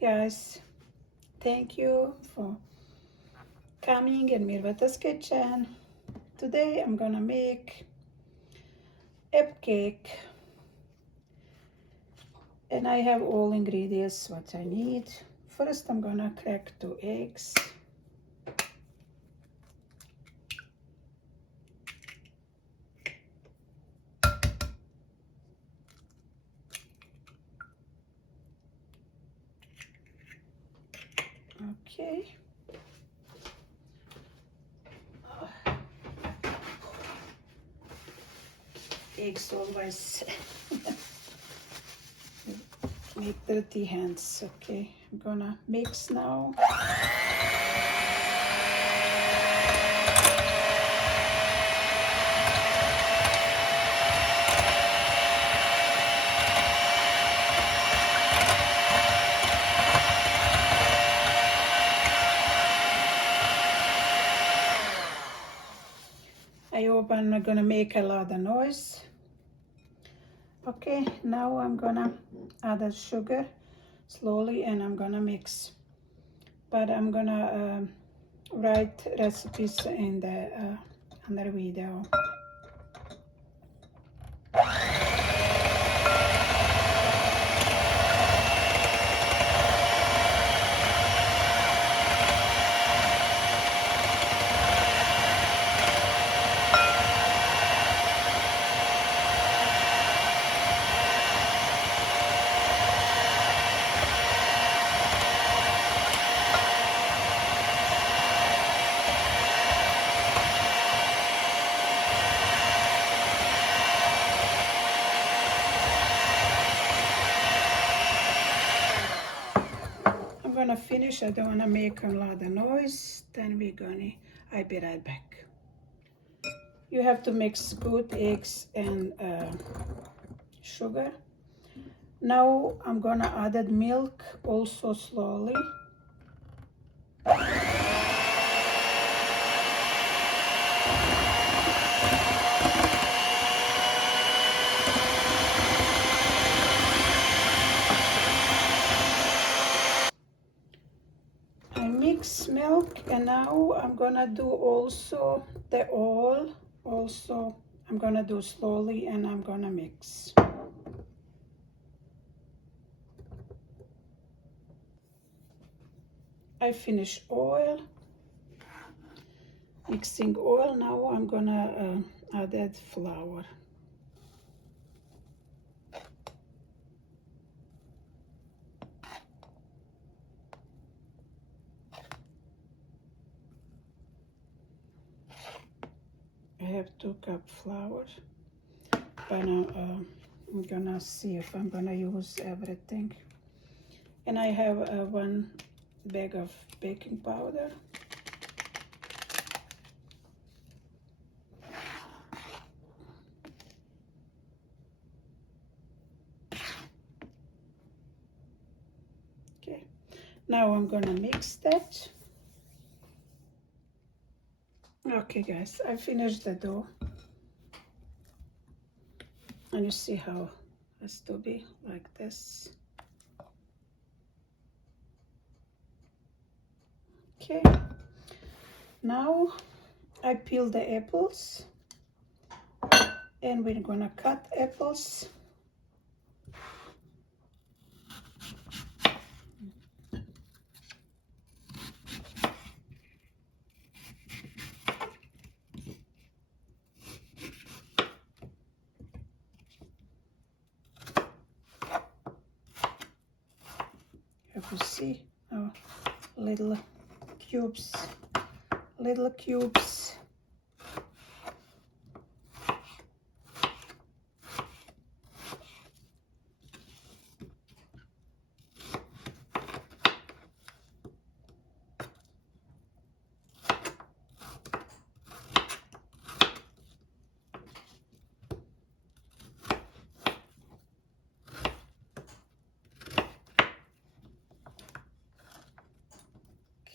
guys, thank you for coming in Mirvata's kitchen. Today I'm gonna make egg cake, and I have all ingredients what I need. First I'm gonna crack 2 eggs. Okay. Eggs always make dirty hands. Okay, I'm gonna mix now. I hope I'm not gonna make a lot of noise. Okay, now I'm gonna add the sugar slowly and I'm gonna mix. But I'm gonna write recipes in the under video. I'm gonna finish. I don't wanna make a lot of noise. Then I'll be right back. You have to mix good eggs and sugar. Now I'm gonna add the milk also slowly. Mix milk, and now I'm gonna do also the oil. Also I'm gonna do slowly and I'm gonna mix. I finish oil, mixing oil. Now I'm gonna add that flour. I have 2 cups flour, but I'm gonna see if I'm gonna use everything. And I have 1 bag of baking powder. Okay, now I'm gonna mix that. Okay guys, I finished the dough. And you see how it has to be like this. Okay, now I peel the apples and we're gonna cut apples. You can see how little cubes.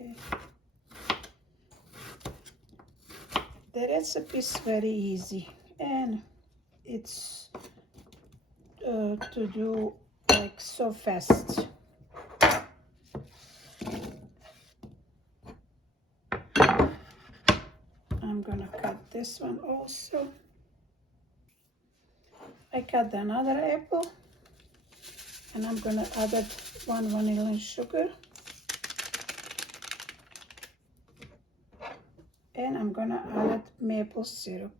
Okay. The recipe is very easy and it's to do like so fast. I'm gonna cut this one also. I cut another apple, and I'm gonna add it 1 vanilla sugar, and I'm gonna add maple syrup.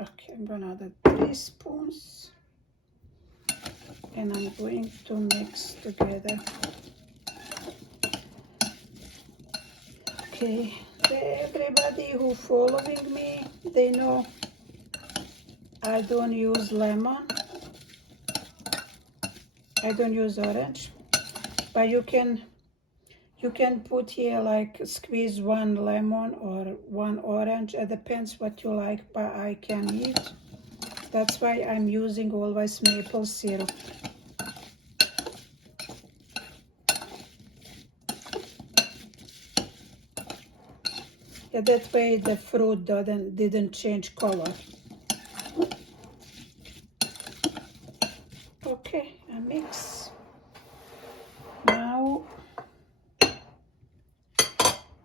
Okay, I'm gonna add 3 spoons, and I'm going to mix together. Okay, everybody who following me, they know I don't use lemon. I don't use orange, but you can put here like squeeze 1 lemon or 1 orange. It depends what you like, but I can eat. That's why I'm using always maple syrup. Yeah, that way the fruit didn't change color. Okay, I mix. Now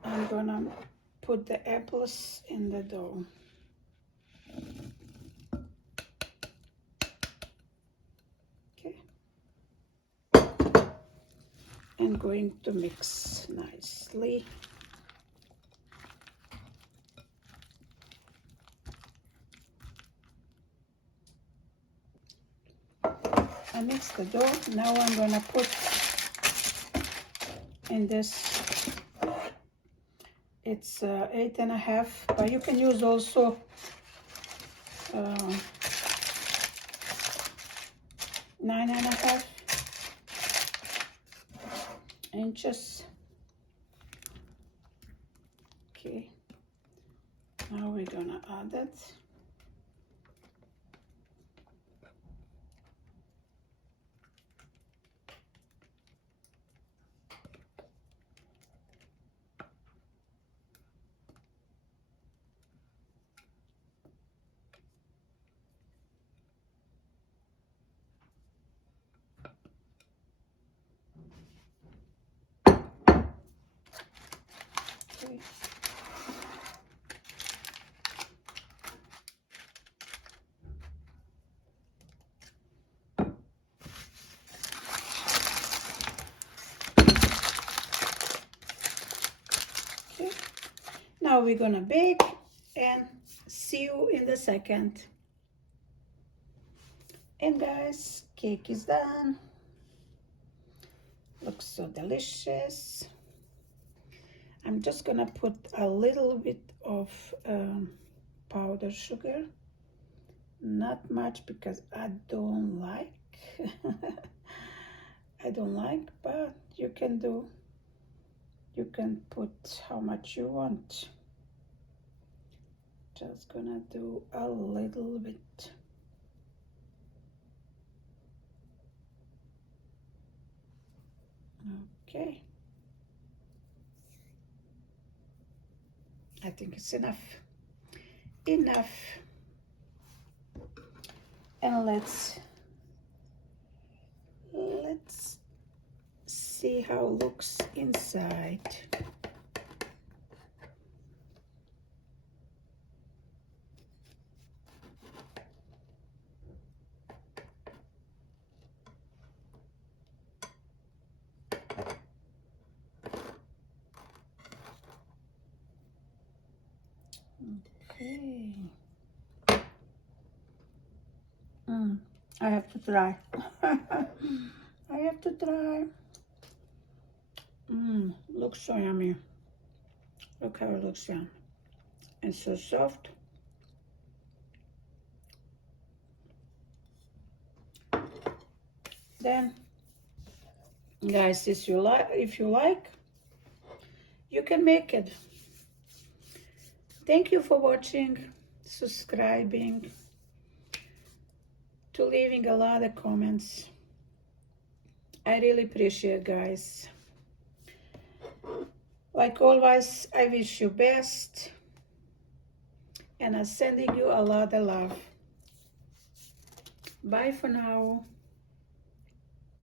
I'm gonna put the apples in the dough. Okay. And going to mix nicely. I mix the dough. Now I'm gonna put in this, it's 8.5, but you can use also 9.5 inches. Okay, now we're gonna add it. Okay. Okay. Now we're gonna bake and see you in the second. And guys, cake is done. Looks so delicious. I'm just gonna put a little bit of powdered sugar, not much because I don't like. I don't like, but you can put how much you want. Just gonna do a little bit. Okay, I think it's enough. And let's see how it looks inside. Okay. I have to try. I have to try. Looks so yummy. Look how it looks yummy. And so soft. Then, guys, if you like, you can make it. Thank you for watching, subscribing, to leaving a lot of comments. I really appreciate, guys. Like always, I wish you best. And I'm sending you a lot of love. Bye for now.